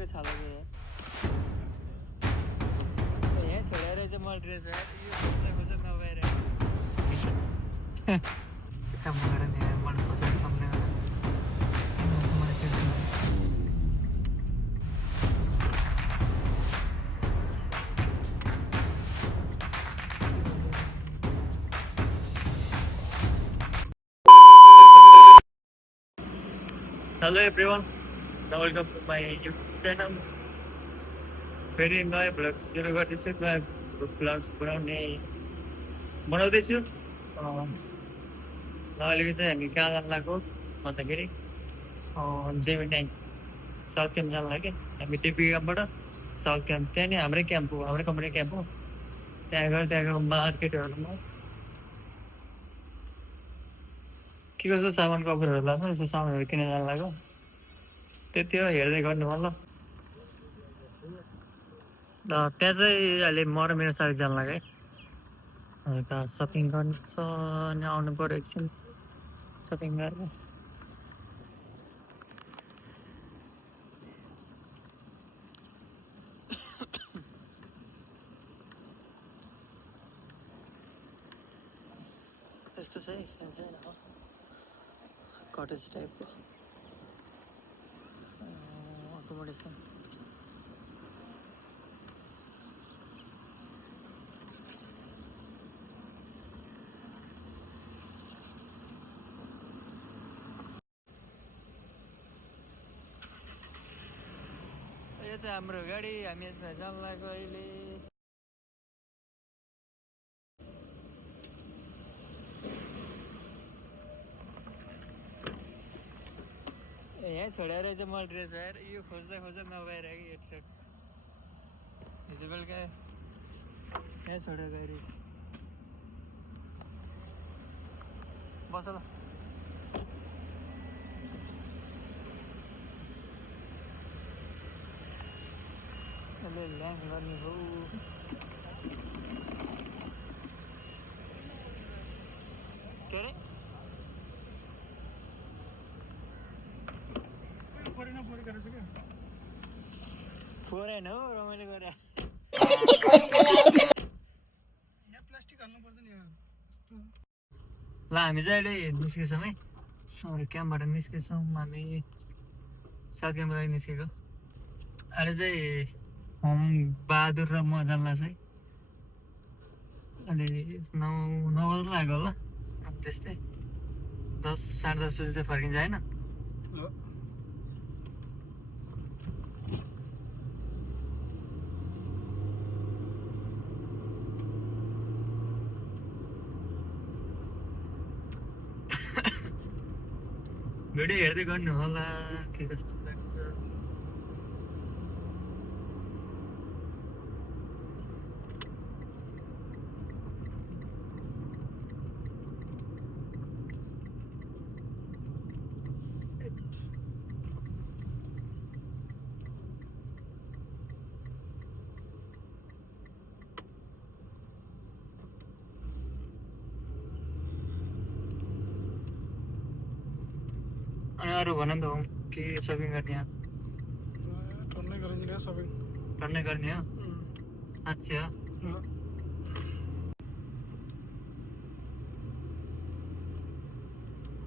को छाला के यहाँ छोडेर चाहिँ मैले ड्रेस यो खोज्दा खोज्दा नभएर काम गरेर नि मन पसन्द सामने Hello everyone, welcome to my YouTube channel. फेरि नयाँ भ्लग सुरु गर्दैछु। नयाँ भ्लग बनाउँदैछु। अहिले चाहिँ हामी कहाँ जानु लाग्यो भन्दाखेरि जेमिनाई साउथ क्याम्प जानु लाग्यो। हामी टिपी क्याम्पबाट साउथ क्याम्प त्यहाँ नि हाम्रै क्याम्प हो, हाम्रै कम्पनी क्याम्प हो। त्यहाँ गएर त्यहाँको मार्केटहरूमा के कस्तो सामान कपडहरू लाग्छ यस्तो सामानहरू किनेर जानु लाग्यो। त्यति हो, हेर्दै गर्नु होला। त्यहाँ चाहिँ अहिले म र मेरो साथी जानु लाग्यो है। हल्का सपिङ गर्नु छ अनि आउनु पऱ्यो एकछिन सपिङ गरेर। यस्तो छ है सानो कटेज टाइपको अकोमोडेसन। यो चाहिँ हाम्रो गाडी, हामी यसमा जानु लाग्यो अहिले। यहाँ छोडेर चाहिँ मैले ड्रेस आएर यो खोज्दा खोज्दा नभएर कि हेडसेट हिजो बेलुका यहाँ छोडेर गइरहेछ। बस ल यसले ल्याङ गर्ने हो। के अरे फोरेन हो, रमाइलो गरे ल। हामी चाहिँ अहिले निस्केछौँ है, हाम्रो क्याम्पबाट निस्केछौँ। हामी साउथ क्याम्पको लागि निस्केको। अहिले चाहिँ होम बहादुर र म जानु लाग्छ है। अहिले 9 बज्नु लाग्यो होला। अब त्यस्तै 10 साढे 10 बजी त फर्किन्छ होइन। भिडियो हेर्दै गर्नु होला के कस्तो लाग्छ। अनि अरू भन नि त के सपिङ गर्ने यहाँ? टन्नै गरिन्छ सपिङ, टन्नै गर्ने हो साँच्चै हो।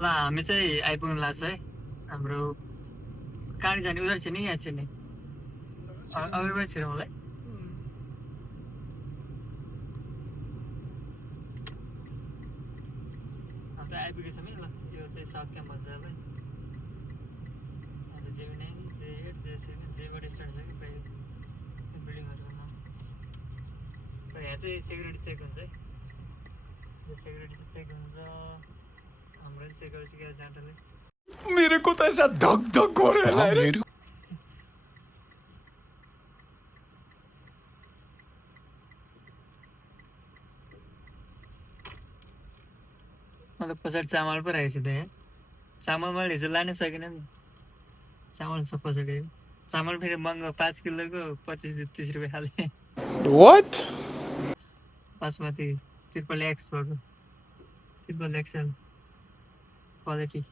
ल हामी चाहिँ आइपुग्नु लाग्छ है। हाम्रो कहाँ जाने, उधर छ नि यहाँ छ नि अगाडिबाट छिरौँ होला है। हामी त आइपुगेछौँ है। ल यो चाहिँ साउथ क्याम्प भन्छ यसलाई। अन्त J9, J8, J7, Jबाट स्टार्ट छ कि प्रायः बिल्डिङहरूको नाम। र यहाँ चाहिँ सेक्युरिटी चेक हुन्छ है। यो सेक्युरिटी चाहिँ चेक हुन्छ। हाम्रो चेक गरेपछि क्या जाँटाले मेरे को तो ऐसा धक धक हो रहा है। मतलब पछाडि चामल पो राखेको छु त यहाँ। चामल मैले हिजो लानै सकिनँ नि। चामल छ पछाडि। चामल फेरि महँगो 5 किलोको 25-30 रुपियाँ खाले। What? बासमती ट्रिपल एक्स भएको, ट्रिपल एक्सएल क्वालिटी।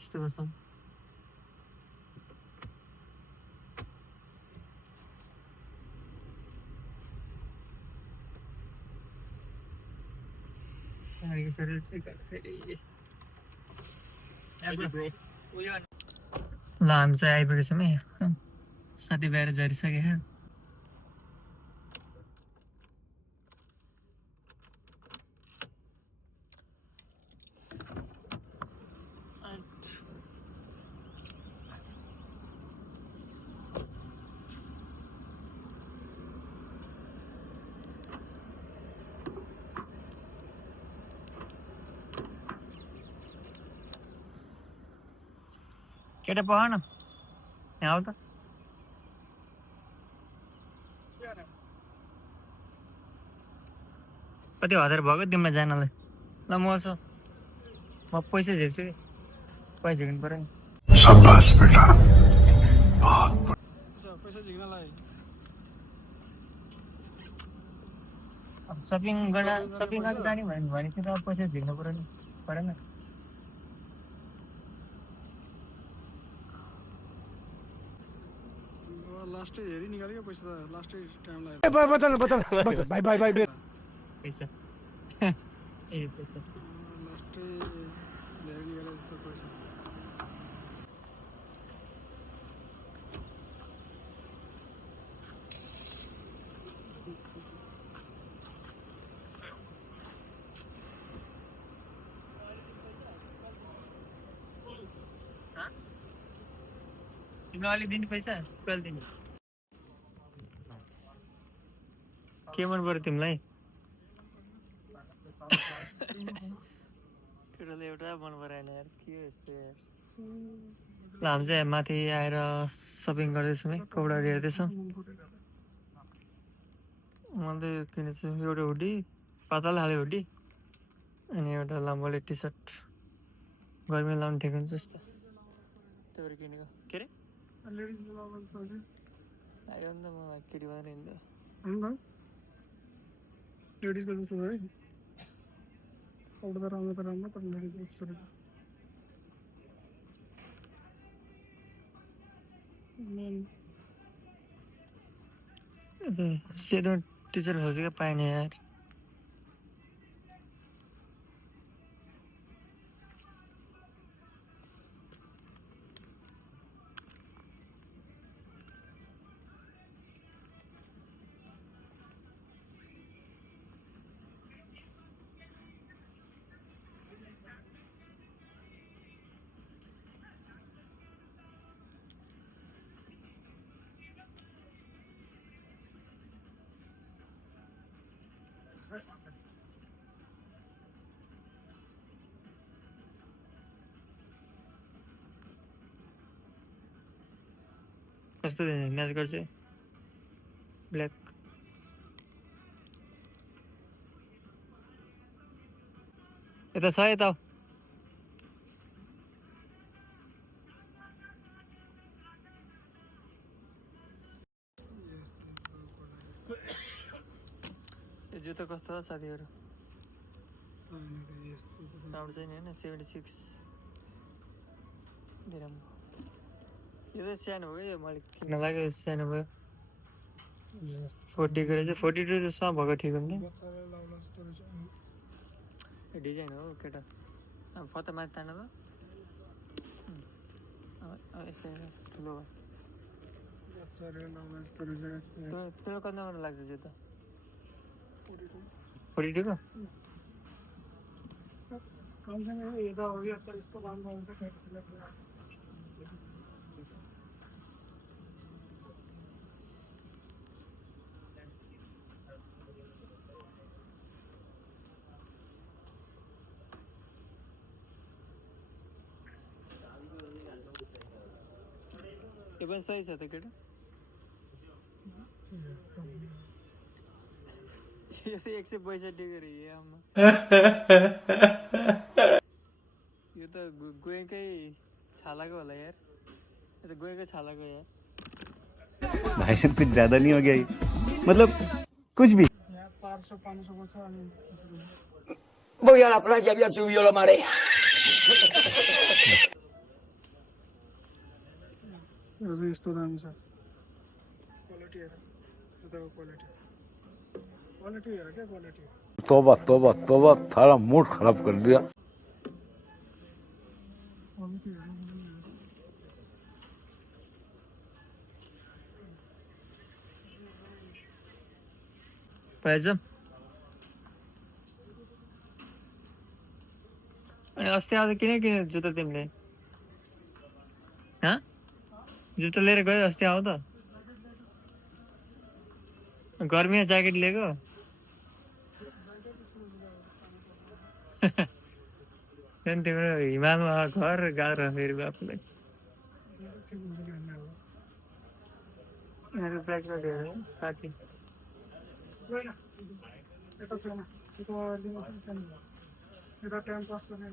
यस्तो गर्छौँ। ल हामी चाहिँ आइपुगेको छौँ है साथीभाइहरू झरिसक्यो केटा पख न यहाँ आऊ त कति हजार भएको तिमीलाई जानलाई ल म यसो म पैसा झिक्छु कि पैसा झिक्नु पऱ्यो नि शाबाश बेटा पैसा झिक्नलाई अब सपिङ गर्न जाने भनेपछि त अब पैसा झिक्नु पऱ्यो नि परेन लास्टै हेरी निकाल्यो क्या पैसा त लास्टै टाइम लाग्यो बदल भाइ भाइ भाइ पैसा ए पैसा लास्टै धेरै निकाल्यो जस्तो पैसा तिमीलाई अलिक दिने पैसा कहिले दिने के मन पर्यो तिमीलाई केटाले एउटा मन पराएन यार के यस्तो यार ल हामी चाहिँ माथि आएर सपिङ गर्दैछौँ है कपडाहरू हेर्दैछौँ मैले किनेको छु एउटा हुडी पातला खाले हुडी अनि एउटा लामोले टी सर्ट गर्मी लाउनु ठिक हुन्छ जस्तो त्यही भएर किनेको के अरे आयो नि त मलाई केटी मात्रै हिँड्दा लेडिजको जस्तो है कपडा त राम्रो तर लेडिज जस्तो सेतो टी सर्ट खोजेको पाएन यार कस्तो म्याच गर्छ ब्ल्याक यता छ यता यो जुत्ता कस्तो हो साथीहरू राम्रो छैन होइन 76 धेरै यो त सानो भयो यो मैले किन्न लाग्यो सानो भयो 40 को चाहिँ 42 भएको ठिक हुन्छ डिजाइन हो केटा अब फता माथि तान त यस्तै ठुलो भयो तिम्रो कति नम्बर लाग्छ जुत्ता 42 को यो पनि सही छ त केटा यो चाहिँ 162 गरे आमा यो त गोएकै छालाको होला यार यो त गोएकै छालाको यार भाई साहब कुछ ज्यादा नहीं हो गया ये? मतलब कुछ भी 400-500 को छ अनि Voy a la playa, había subido la marea. यस्तो दामी छ क्वालिटी हेर यताको क्वालिटी हेर क्या क्वालिटी तोबा तोबा तोबा थारा मूड खराब कर दिया पाइज अनि अस्ति आउँदा किन जुत्ता तिमीले जुत्ता लिएर गयो अस्ति आउँदा गर्मीमा ज्याकेट लिएको तिम्रो हिमालमा घर गाह्रो फेरि बापुलाई साथी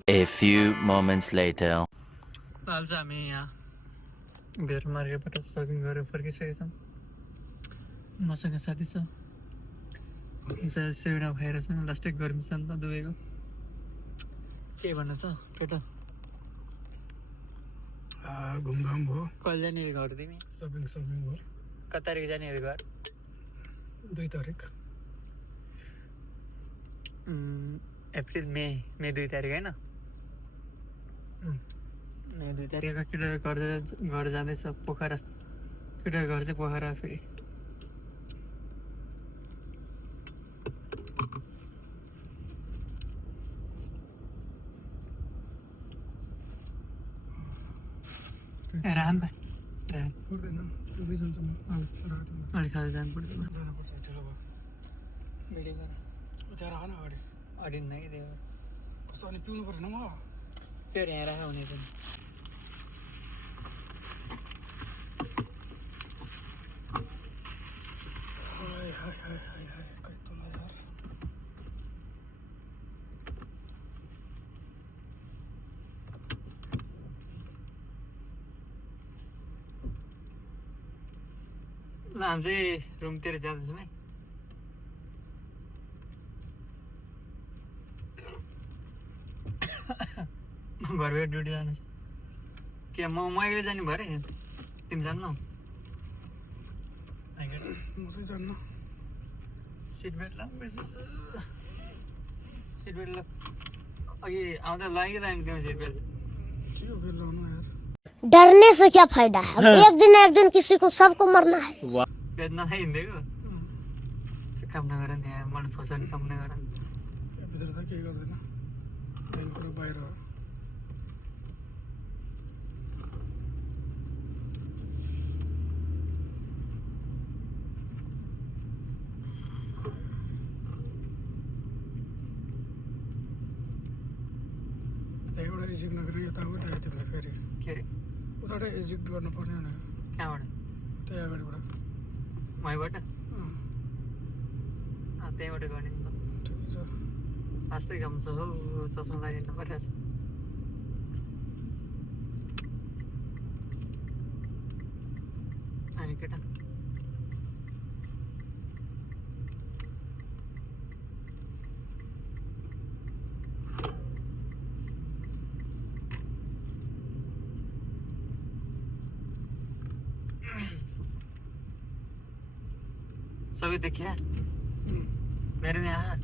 A few moments later. हाल चाहिँ हामी यहाँ भित्र मार्केटबाट सपिङ गरेर फर्किसकेका छौँ मसँग साथी छ सेउडा खाएर छ लास्टै गर्मी छ नि त दुबईको के भन्नु छ केटा घुमघाम भयो कहिले जाने अरे घर तिमी सपिङ भयो कति तारिक जाने अरे घर 2 तारिक अप्रिल मे 2 तारिक होइन मे 2 तारिकको केटाको घर जाँदैछ पोखरा केटाको घर चाहिँ पोखरा फेरि राम भाइ पर्दैन रिजनसम्म अलिक खाँदै जानु पर्दैन जानुपर्छ ढिलो भयो भिडियो गर उता राख न अगाडि अडिन्न कि त्यो कस्तो अनि पिउनु परेन म त्यो यहाँ राख हुने चाहिँ हाय हाय हाय हाय हाय कस्तो ल यार ल हामी चाहिँ रुमतिर जाँदैछौँ है घरबाट ड्युटी जानु छ के म एक्लै जाने भएर तिमी जान्नौ म चाहिँ जान्न सिट बेल्ट लाग्नुपर्छ सिट बेल्ट ल अघि आउँदा लाग्यो त तिम्रो सिट बेल्ट के हो फेरि लाउनु यार डरने से क्या फायदा है एक दिन किसी को सबको मरना है बेच्न थाहा हिँडेको काम नगर नि यहाँ मन फसाउने काम नगर भित्र त केही गर्दैन लाइन पुरा बाहिर हो एउटा इजिक्ट नगरेर यताबाट आयो तिमीले फेरि के अरे उताबाट इजिक्ट गर्नुपर्ने भनेको कहाँबाट त्यही अगाडिबाट मैबाट त्यहीँबाट गर्ने नि त ठिकै छ फास्टै काम छ हो चस्मा लागिनु परिरहेछ अनि केटा सबै देखिया मेरो यहाँ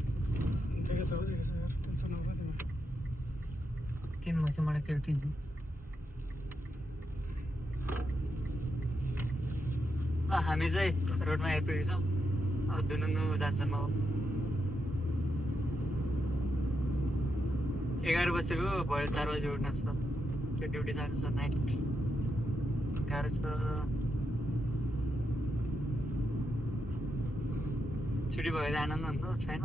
देखेछ हो देखेछ यार टेन्सन नगर तिमी तिमीमा चाहिँ मलाई केही टेन्सन हामी चाहिँ रोडमा आइपुगेको छौँ अब दुनु जान्छौँ अब 11 बजेको भरे 4 बजे उठ्न छ त्यो ड्युटी जानु छ नाइट गाह्रो छ छुट्टी भयो भने आनन्द हुन्छ छैन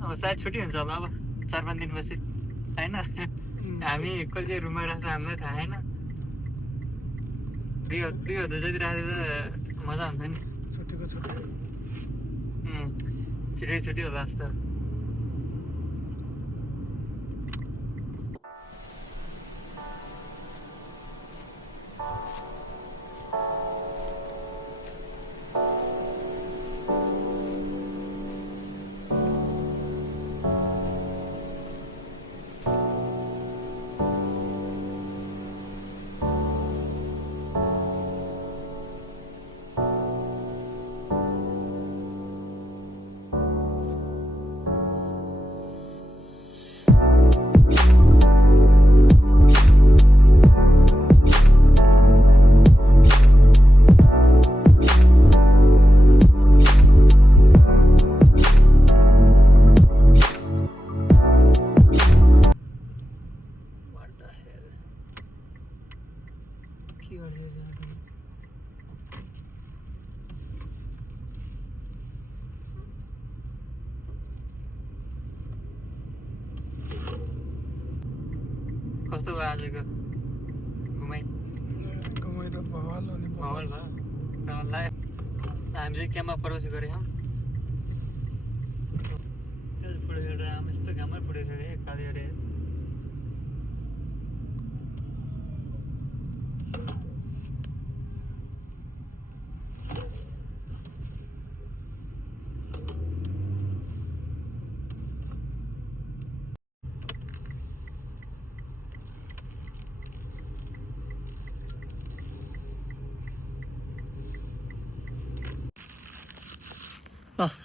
अब सायद छुट्टी हुन्छ होला अब 4-5 दिनपछि होइन हामी कहिले रुममा राख्छ हामीलाई थाहा छैन 2 हप्ता जति राखेर मजा हुन्छ नि छुट्टीको छुट्टी छिटै होला जस्तो कस्तो भयो आजको घुमाइ घुमाइ त भवाल हो नि माहौल भयो रमाइलो हामी चाहिँ क्याम्पमा प्रवेश गरेका छौँ फुटो खेलेर आमा यस्तो घाममा फुटो खेले काली अरे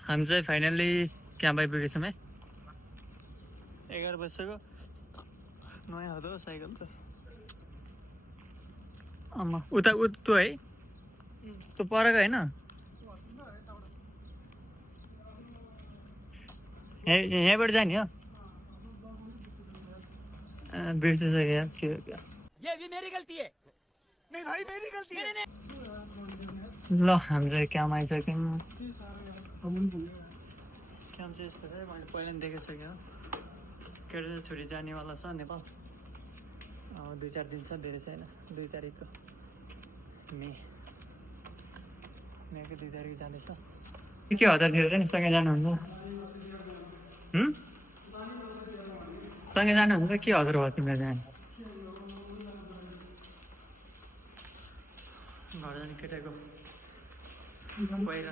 हामी चाहिँ फाइनल्ली क्याम्प आइपुगेछौँ है 11 वर्षको नयाँ हो त साइकल त आमा उता त्यो है त्यो परको होइन यहाँबाट जाने हो बिर्सिसक्यो यार के हो क्या ल हामी चाहिँ क्याम्प आइसक्यौँ क्याम्प चाहिँ यस्तो छ मैले पहिला पनि देखिसकेँ केटा चाहिँ छुट्टी जानेवाला छ नेपाल 2-4 दिन छ धेरै छैन 2 तारिकको मेको 2 तारिक जाँदैछ के हतारतिर चाहिँ नि सँगै जानुहुन्छ सँगै जानुहुन्छ के हतार भयो तिमीलाई जाने घर जाने केटाको पहिला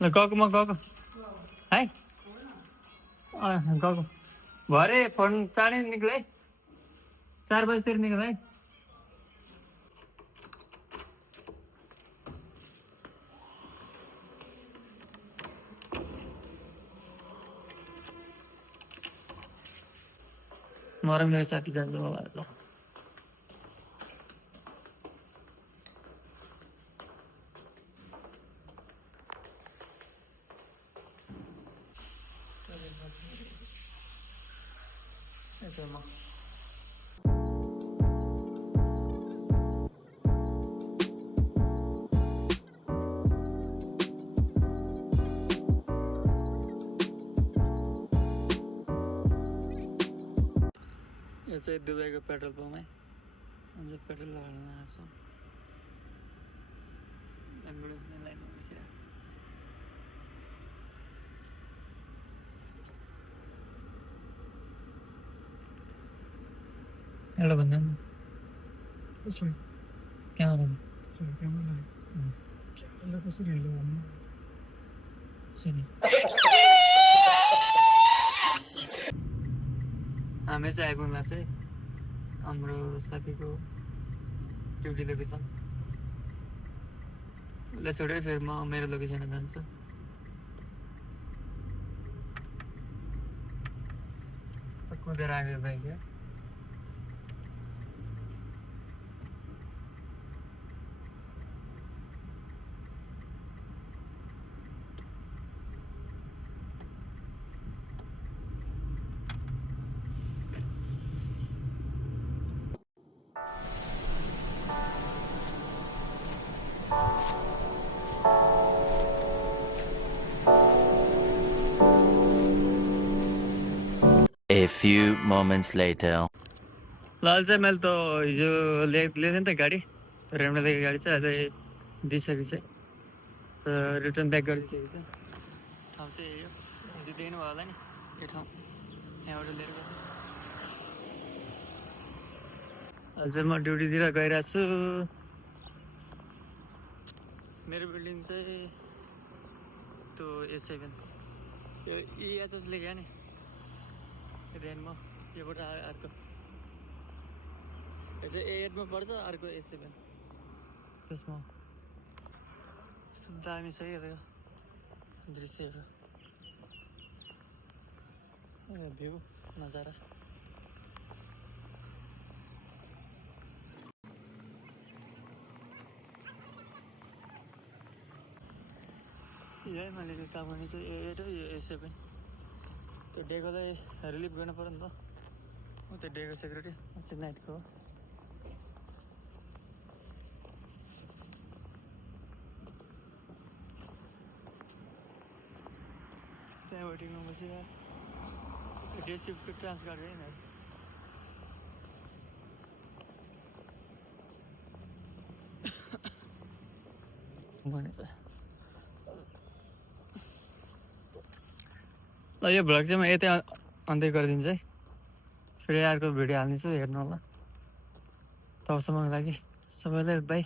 ल गएको म गएको है गएको भरे फोन चाँडै निक्ल है 4 बजीतिर निक्ल है म र मेरो साथी जान्छु ल यसैमा यो चाहिँ दुबईको पेट्रोल पम्प है अन्त पेट्रोल हाल्न आएको छ एम्बुलेन्स नै लाइनमा बसिरहेको एउटा भन्दा नि कसरी क्यामेरा क्यामेरा क्यामेरा कसरी हेर्नु भन्नु सरी हामी चाहिँ आइपुग्ला चाहिँ हाम्रो साथीको ड्युटी लोकेसन उसलाई छोडेर फेरि म मेरो लोकेसनमा जान्छु कुदेर आयो bike A few moments later. लाल चाहिँ मैले त हिजो लिएको थिएँ नि त गाडी रेमडादेखि गाडी चाहिँ अहिले दिइसकेको चाहिँ रिटर्न ब्याक गरिसकेको छ ठाउँ चाहिँ यही हो हिजो देख्नु भयो होला नि यो ठाउँ यहाँबाट लिएर गएको अहिले चाहिँ म ड्युटीतिर गइरहेको छु मेरो बिल्डिङ चाहिँ त्यो A7 यो EHS लेख्यो नि रेनमा योबाट अर्को यो चाहिँ A8 मा पर्छ अर्को A7 त्यसमा कस्तो दामी छ हेरेको दृश्यहरू भ्यू नजारा यही मैले काम गर्ने चाहिँ A8 हो यो A7 त्यो डेकोलाई रिलिभ गर्नु पऱ्यो नि त हो त्यो डेको सेक्युरिटी चाहिँ नाइटको हो त्यहाँ वेटिङमा बसेर डे सिफ्टको ट्रान्स गरेर यिनीहरू भनेछ। ल यो भ्लग चाहिँ म यतै अन्त्य गरिदिन्छु है। फेरि अर्को भिडियो हाल्नेछु, हेर्नु होला। तबसम्मको लागि सबैलाई बाई।